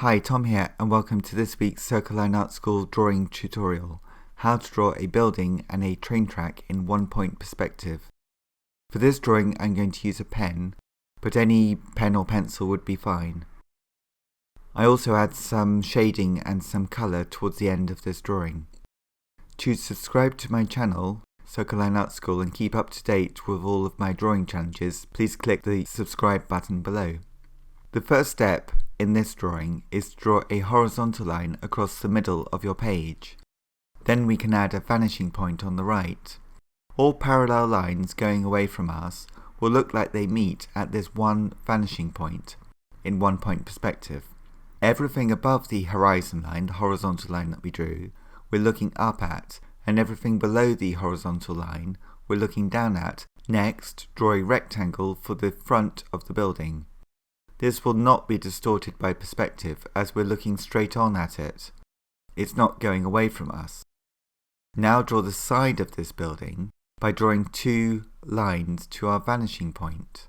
Hi, Tom here, and welcome to this week's Circle Line Art School drawing tutorial, how to draw a building and a train track in one-point perspective. For this drawing I'm going to use a pen, but any pen or pencil would be fine. I also add some shading and some colour towards the end of this drawing. To subscribe to my channel, Circle Line Art School, and keep up to date with all of my drawing challenges, please click the subscribe button below. The first step in this drawing is to draw a horizontal line across the middle of your page. Then we can add a vanishing point on the right. All parallel lines going away from us will look like they meet at this one vanishing point in one-point perspective. Everything above the horizon line, the horizontal line that we drew, we're looking up at, and everything below the horizontal line we're looking down at. Next, draw a rectangle for the front of the building. This will not be distorted by perspective as we're looking straight on at it. It's not going away from us. Now draw the side of this building by drawing two lines to our vanishing point.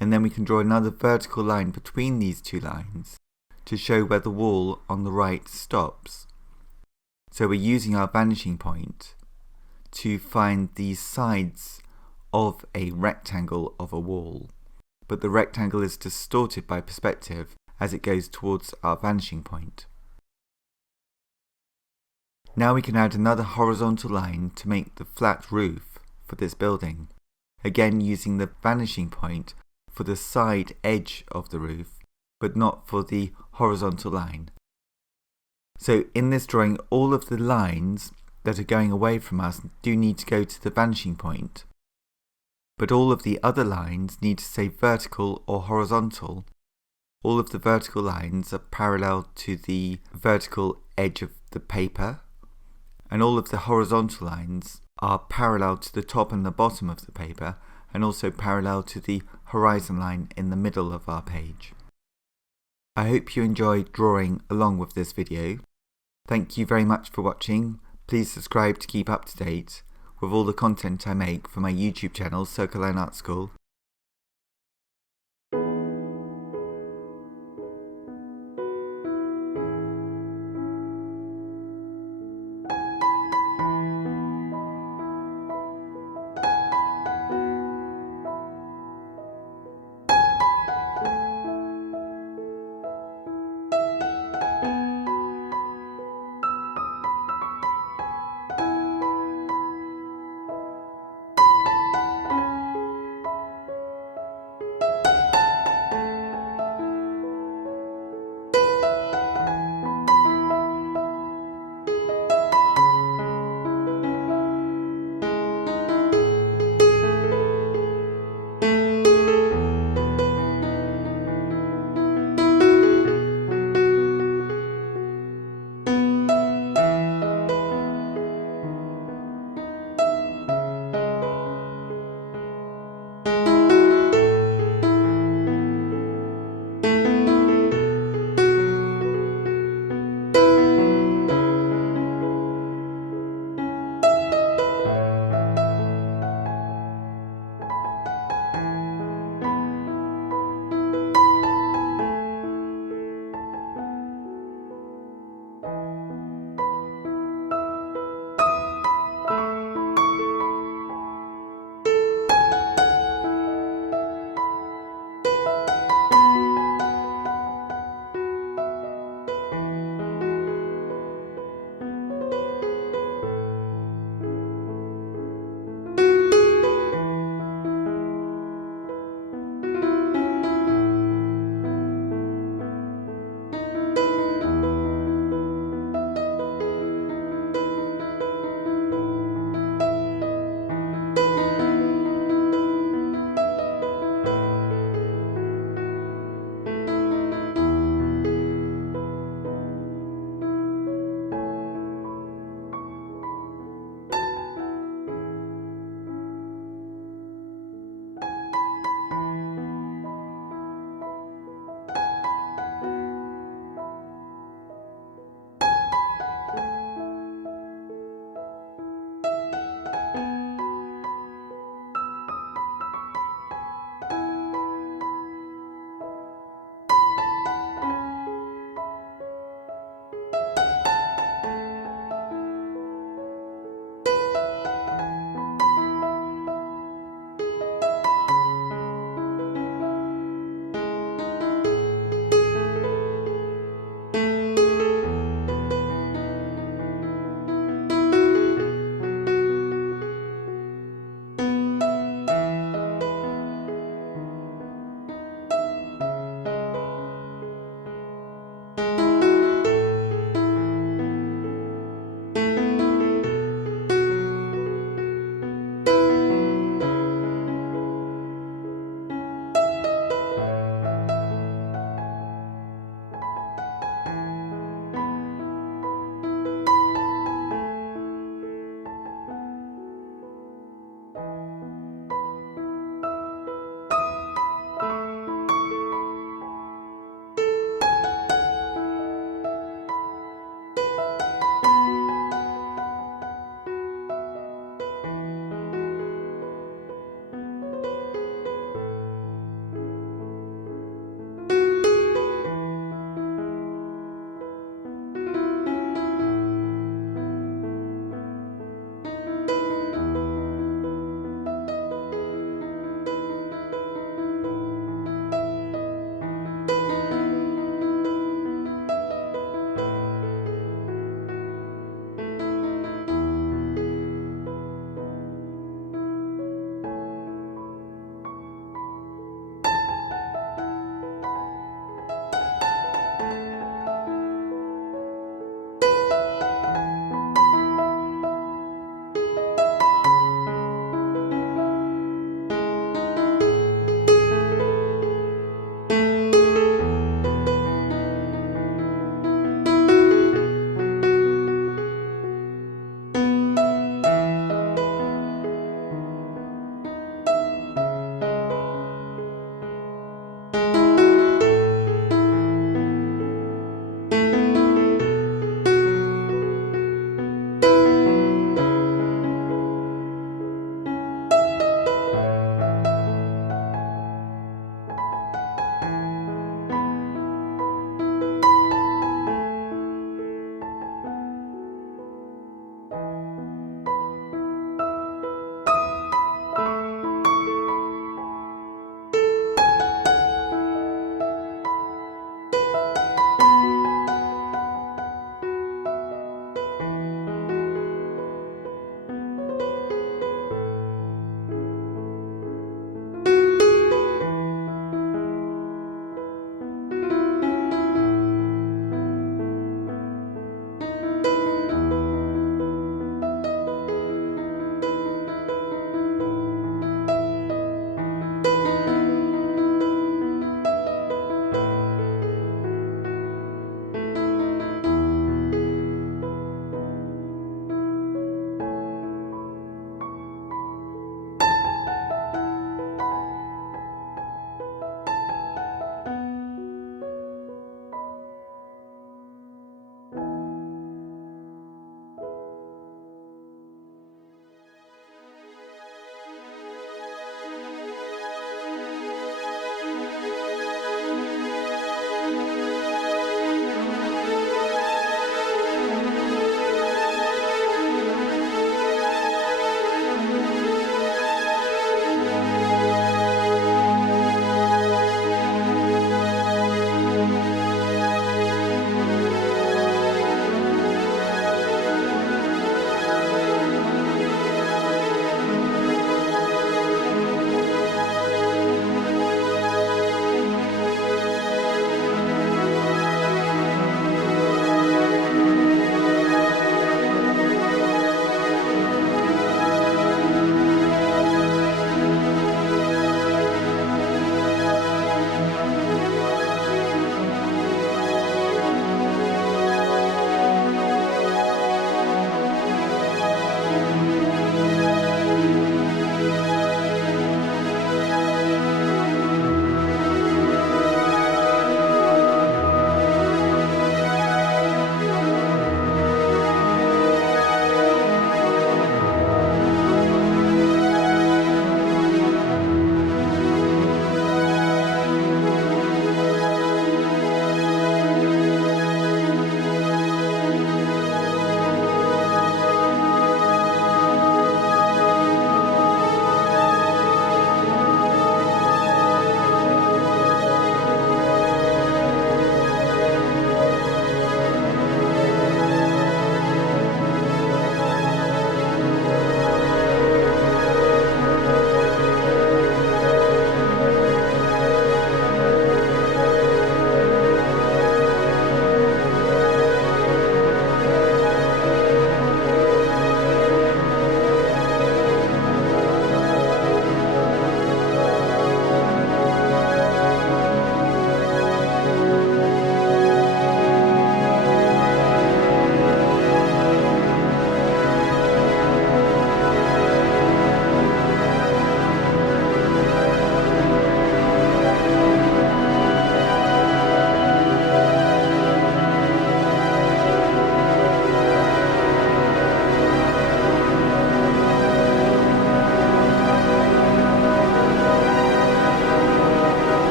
And then we can draw another vertical line between these two lines to show where the wall on the right stops. So we're using our vanishing point to find the sides of a rectangle of a wall. But the rectangle is distorted by perspective as it goes towards our vanishing point. Now we can add another horizontal line to make the flat roof for this building, again using the vanishing point for the side edge of the roof, but not for the horizontal line. So in this drawing, all of the lines that are going away from us do need to go to the vanishing point. But all of the other lines need to stay vertical or horizontal. All of the vertical lines are parallel to the vertical edge of the paper, and all of the horizontal lines are parallel to the top and the bottom of the paper, and also parallel to the horizon line in the middle of our page. I hope you enjoyed drawing along with this video. Thank you very much for watching. Please subscribe to keep up to date with all the content I make for my YouTube channel, Circle Line Art School.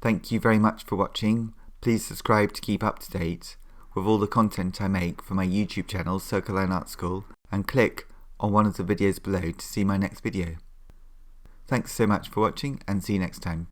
Thank you very much for watching. Please subscribe to keep up to date with all the content I make for my YouTube channel, Circle Line Art School, and click on one of the videos below to see my next video. Thanks so much for watching, and see you next time.